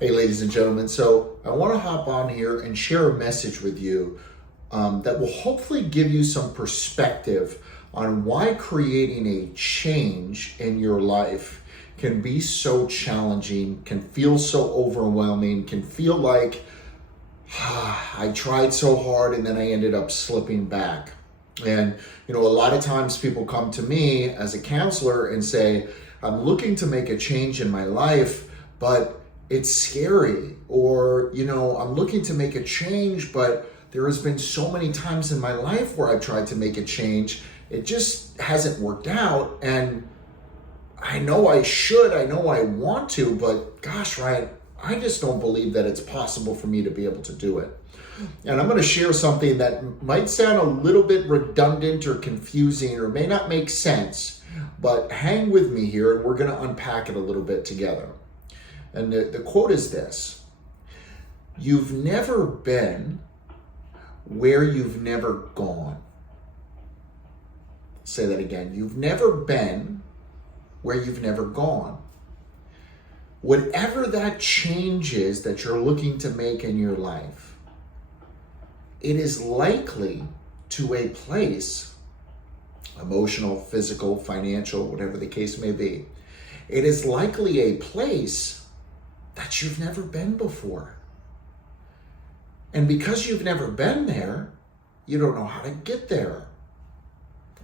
Hey, ladies and gentlemen. So I want to hop on here and share a message with you that will hopefully give you some perspective on why creating a change in your life can be so challenging, can feel so overwhelming, can feel like I tried so hard and then I ended up slipping back. And, a lot of times people come to me as a counselor and say, I'm looking to make a change in my life, but it's scary. Or, I'm looking to make a change, but there has been so many times in my life where I've tried to make a change. It just hasn't worked out. And I know I should, I know I want to, but gosh, Ryan, I just don't believe that it's possible for me to be able to do it. And I'm going to share something that might sound a little bit redundant or confusing or may not make sense, but hang with me here and we're going to unpack it a little bit together. And the quote is this: you've never been where you've never gone. Say that again. You've never been where you've never gone. Whatever that change is that you're looking to make in your life, it is likely to a place, emotional, physical, financial, whatever the case may be. It is likely a place that you've never been before. And because you've never been there, you don't know how to get there.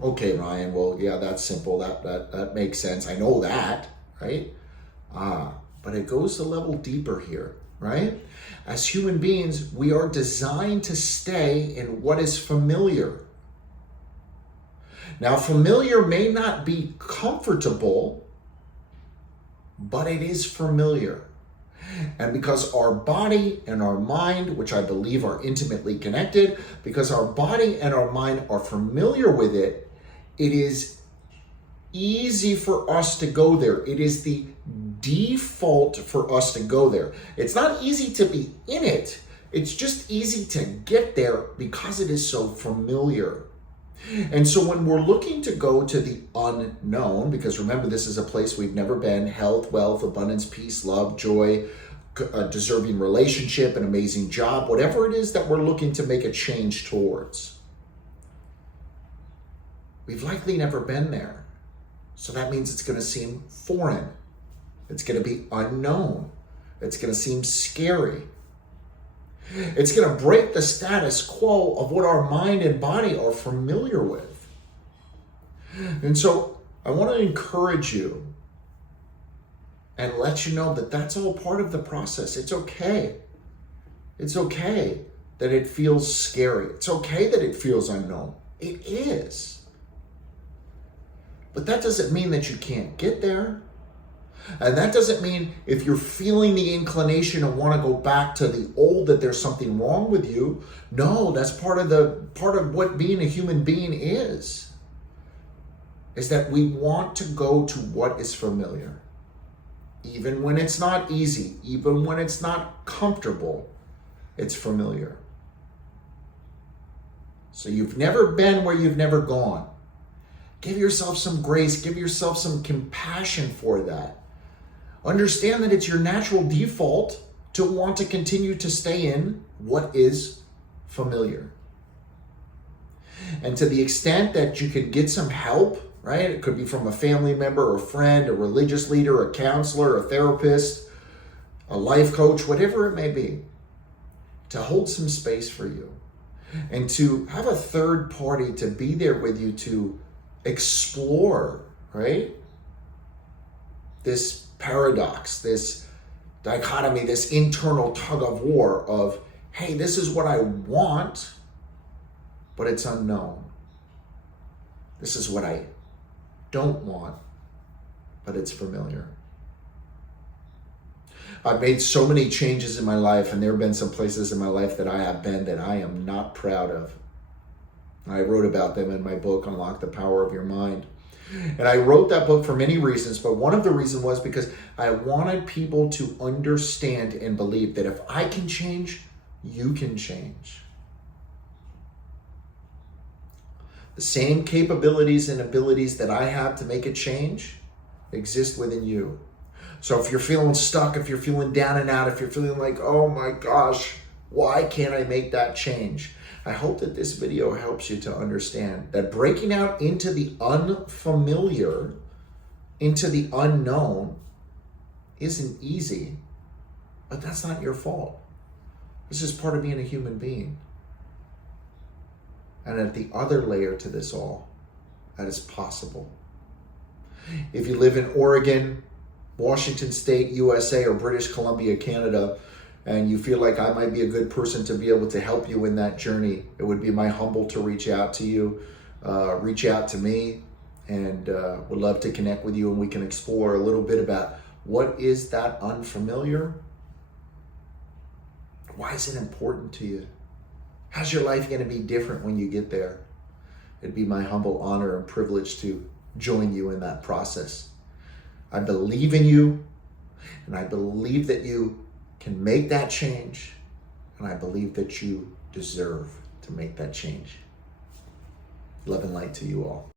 Okay, Ryan, well, yeah, that's simple. That makes sense. I know that, right? But it goes a level deeper here, right? As human beings, we are designed to stay in what is familiar. Now, familiar may not be comfortable, but it is familiar. And because our body and our mind, which I believe are intimately connected, because our body and our mind are familiar with it, it is easy for us to go there. It is the default for us to go there. It's not easy to be in it. It's just easy to get there because it is so familiar. And so when we're looking to go to the unknown, because remember, this is a place we've never been: health, wealth, abundance, peace, love, joy, a deserving relationship, an amazing job, whatever it is that we're looking to make a change towards, we've likely never been there. So that means it's going to seem foreign. It's going to be unknown. It's going to seem scary. It's going to break the status quo of what our mind and body are familiar with. And so I want to encourage you and let you know that that's all part of the process. It's okay. It's okay that it feels scary. It's okay that it feels unknown. It is. But that doesn't mean that you can't get there. And that doesn't mean if you're feeling the inclination to want to go back to the old that there's something wrong with you. No, that's part of what being a human being is that we want to go to what is familiar. Even when it's not easy, even when it's not comfortable, it's familiar. So you've never been where you've never gone. Give yourself some grace, give yourself some compassion for that. Understand that it's your natural default to want to continue to stay in what is familiar. And to the extent that you can get some help, right? It could be from a family member, a friend, a religious leader, a counselor, a therapist, a life coach, whatever it may be, to hold some space for you and to have a third party to be there with you to explore, right? This paradox, this dichotomy, this internal tug of war of, hey, this is what I want, but it's unknown. This is what I don't want, but it's familiar. I've made so many changes in my life, and there have been some places in my life that I have been that I am not proud of. I wrote about them in my book, Unlock the Power of Your Mind. And I wrote that book for many reasons, but one of the reasons was because I wanted people to understand and believe that if I can change, you can change. The same capabilities and abilities that I have to make a change exist within you. So if you're feeling stuck, if you're feeling down and out, if you're feeling like, oh my gosh, why can't I make that change? I hope that this video helps you to understand that breaking out into the unfamiliar, into the unknown, isn't easy, but that's not your fault. This is part of being a human being. And at the other layer to this all, that is possible. If you live in Oregon, Washington State, USA, or British Columbia, Canada, and you feel like I might be a good person to be able to help you in that journey, it would be my humble to reach out to you, reach out to me, and would love to connect with you, and we can explore a little bit about what is that unfamiliar? Why is it important to you? How's your life going to be different when you get there? It'd be my humble honor and privilege to join you in that process. I believe in you, and I believe that you can make that change, and I believe that you deserve to make that change. Love and light to you all.